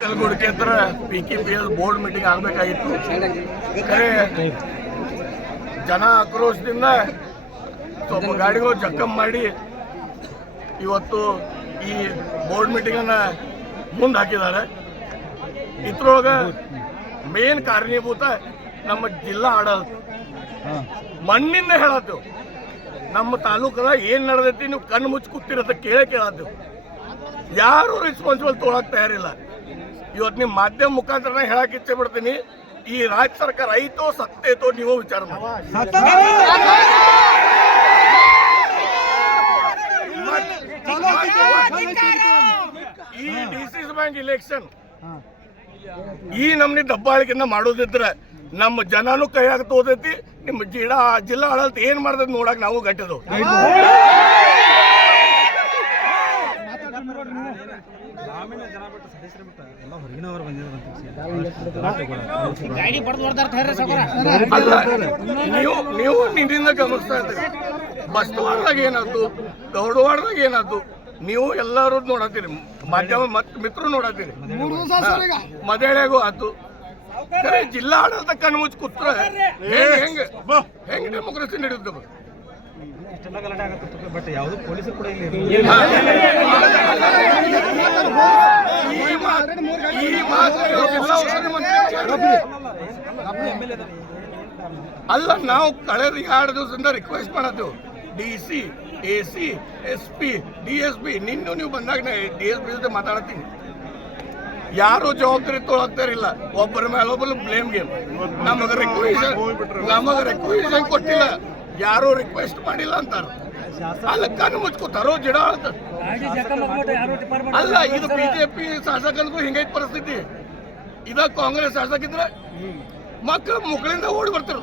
ಕಲಬುರಗಿ ಹತ್ರ P K P L board meeting ಆಗಬೇಕಾಗಿತ್ತು. ಜನ ಆಕ್ರೋಶದಿಂದ ಸ್ವಲ್ಪ ಗಾಡಿಗಳು ಜಕ್ಕಂ ಮಾಡಿ ಇವತ್ತು ಈ ಬೋರ್ಡ್ ಮೀಟಿಂಗನ್ನು ಮುಂದೆ ಹಾಕಿದ್ದಾರೆ. ಇದ್ರೊಳಗೆ ಮೇನ್ ಕಾರಣೀಭೂತ ನಮ್ಮ ಜಿಲ್ಲಾ ಆಡಳಿತ. ಮಣ್ಣಿಂದ ಹೇಳತ್ತೆವು. ನಮ್ಮ ತಾಲೂಕದ ಏನು ನಡೆದೈತಿ ನೀವು ಕಣ್ಣು ಮುಚ್ಚಿ ಕೂತಿರತ್ತ ಕೇಳೇ ಕೇಳತ್ತೆವು. ಯಾರು ರೆಸ್ಪಾನ್ಸಿಬಲ್ ತೊಗೊಳಕ್ ತಯಾರಿಲ್ಲ. ಇವತ್ತು ನಿಮ್ಮ ಮಾಧ್ಯಮ ಮುಖಾಂತರ ಹೇಳಕ್ಕೆ ಇಚ್ಛೆ ಬಿಡ್ತೀನಿ ಈ ರಾಜ್ಯ ಸರ್ಕಾರ ಐತೋ ಸತ್ತೈತೋ ನೀವು ವಿಚಾರ ಮಾಡಿ. ಈ ಡಿಸಿಸ್ ಬ್ಯಾಂಕ್ ಇಲೆಕ್ಷನ್ ಈ ನಮ್ನಿ ದಬ್ಬಾಳಿಕೆಯಿಂದ ಮಾಡೋದಿದ್ರೆ ನಮ್ಮ ಜನನು ಕೈಯಾಗ ತೋದೈತಿ ನಿಮ್ಮ ಜಿಡಾ ಜಿಲ್ಲಾ ಆಡಳಿತ ಏನ್ ಮಾಡ್ತೈತಿ ನೋಡಕ್ ನಾವು ಗಟ್ಟಿದು ಗ್ರಾಮೀಣ ಜನ ಬಿಟ್ಟು ಸದಸ್ಯರು ಬಿಟ್ಟು ಎಲ್ಲ ಹೊರಗಿನವರು ಬಂದಿದ್ದಾರೆ ಗಾಡಿ ಬಡ್ದು ಹೊಡ್ದಾರ ಸೌಕರ ಅಲ್ಲ ನೀವು ನೀವು ನಿನ್ನಿಂದ ಗಮನಿಸ್ತಾ ಇದ್ದೀರಿ ಬಸ್ತವಾಡ್ದಾಗ ಏನಾಯ್ತು ಗೌಡವಾಡದಾಗ ಏನಾಯ್ತು ನೀವು ಎಲ್ಲರೂ ನೋಡತ್ತೀರಿ ಮಾಧ್ಯಮ ಮತ್ ಮಿತ್ರರು ನೋಡತ್ತೀರಿ ಮದೇಳೆಗೂ ಆತು ಕರೆ ಜಿಲ್ಲಾ ಆಡಳಿತ ಕಣ್ಣು ಮುಚ್ಚಿ ಕೂತ್ರ ಹೆಂಗ ಹೆಂಗ್ ಹೆಂಗ್ ಡೆಮೋಕ್ರಸಿ ನಡೆಯುತ್ತೆ ಇಷ್ಟೆಲ್ಲ ಗಲಾಟೆ ಆಗುತ್ತೆ ಬಟ್ ಯಾವುದು ಪೊಲೀಸರು ಕೂಡ ಇಲ್ಲಿ ಅಲ್ಲ, ನಾವು ಕಳೆದ ಎರಡು ದಿವಸದಿಂದ ರಿಕ್ವೆಸ್ಟ್ ಮಾಡೋದು. D C A C S P D S P ನಿನ್ನೂ ನೀವು ಬಂದಾಗ ಡಿ ಎಸ್ ಪಿ ಜೊತೆ ಮಾತಾಡ್ತೀನಿ. ಯಾರು ಜವಾಬ್ದಾರಿ ತೊಳಗ್ತಾರಿಲ್ಲ ಒಬ್ಬರ ಮೇಲೆ ಒಬ್ಬರು ಬ್ಲೇಮ್ ಗೇಮ್ ನಮಗೆ ರಿಕ್ವೆಸ್ಟ್ ನಮಗೆ ರಿಕ್ವೆಸ್ಟ್ ಕೊಟ್ಟಿಲ್ಲ. ಯಾರು ರಿಕ್ವೆಸ್ಟ್ ಮಾಡಿಲ್ಲ ಅಂತಾರ. ಅಲ್ಲ ಕಣ್ಣು ಮುಚ್ಕೋತಾರೋ ಜಿಡ ಅಲ್ಲ ಇದು ಬಿಜೆಪಿ ಶಾಸಕರಿಗೂ ಹಿಂಗೈತ್ ಪರಿಸ್ಥಿತಿ. ಇದ ಕಾಂಗ್ರೆಸ್ ಶಾಸಕ ಇದ್ರೆ ಮಕ್ಕಳು ಮುಕ್ಕಳಿಂದ ಓಡಿ ಬರ್ತಾರೆ.